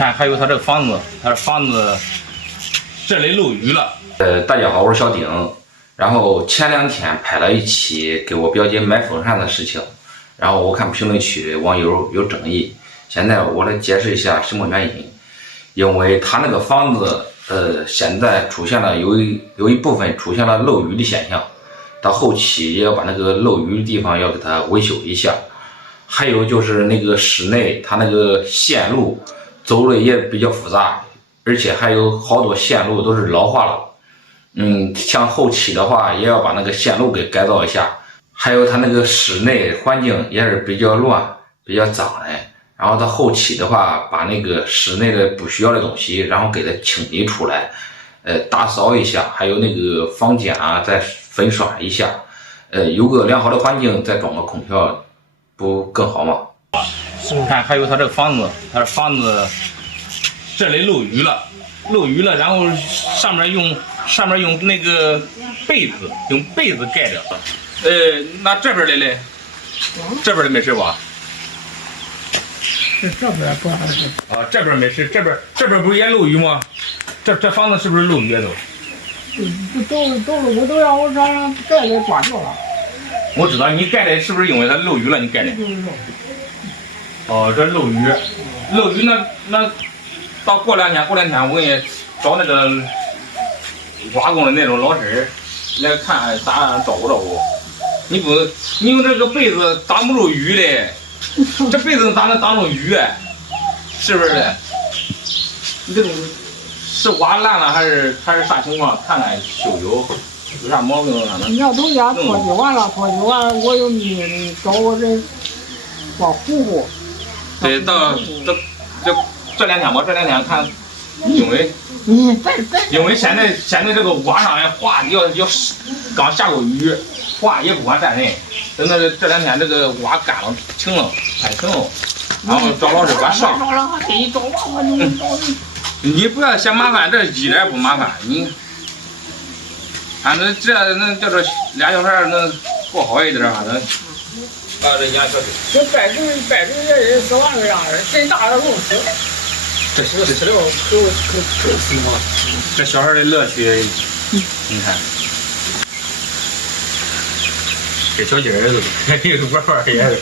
看，还有他这个房子，他房子这里漏雨了。大家好，我是小丁。然后前2天拍了一期给我表姐买风扇的事情，然后我看评论区的网友有争议。现在我来解释一下什么原因。因为他那个房子，现在出现了有一部分出现了漏雨的现象，到后期也要把那个漏雨的地方要给它维修一下。还有就是那个室内，它那个线路走的也比较复杂，而且还有好多线路都是老化了。像后期的话，也要把那个线路给改造一下。还有它那个室内环境也是比较乱、比较脏的。然后到后期的话，把那个室内的不需要的东西，然后给它清理出来，打扫一下，还有那个房间啊，再粉刷一下，有个良好的环境，再装个空调，不更好吗？看，还有他这个房子，他这房子这里漏雨了，然后上面用那个被子，用被子盖着。那这边的嘞，这边的没事吧？这边不好事。啊，这边没事，这边不是也漏雨吗？这房子是不是漏雨都？我都让我让盖给刮掉了。我知道你盖的是不是因为它漏雨了？你盖的？哦，这漏雨那到过2天，我给你找那个瓦工的那种老师来看咋照顾。你用这个被子挡不住雨嘞，这被子咋能挡住雨啊？是不是的？你这种是瓦烂了还是啥情况？看看修有啥毛病了？你要都家拖地完了，我有找个人帮糊糊。对，到这2天吧，这2天看，因为现在这个瓦上滑，要刚下过雨，滑也不管站人。等到这2天这个瓦干了停了，快停了，然后找老师给上。你不要嫌麻烦，这一点也不麻烦。你，俺这能叫这2小时能过好一点啊？能。把这颜色这拜神也4万个样儿，真大的弄死。这是吃了可死吗？这小孩的乐趣，你看，这小鸡儿都玩玩也是。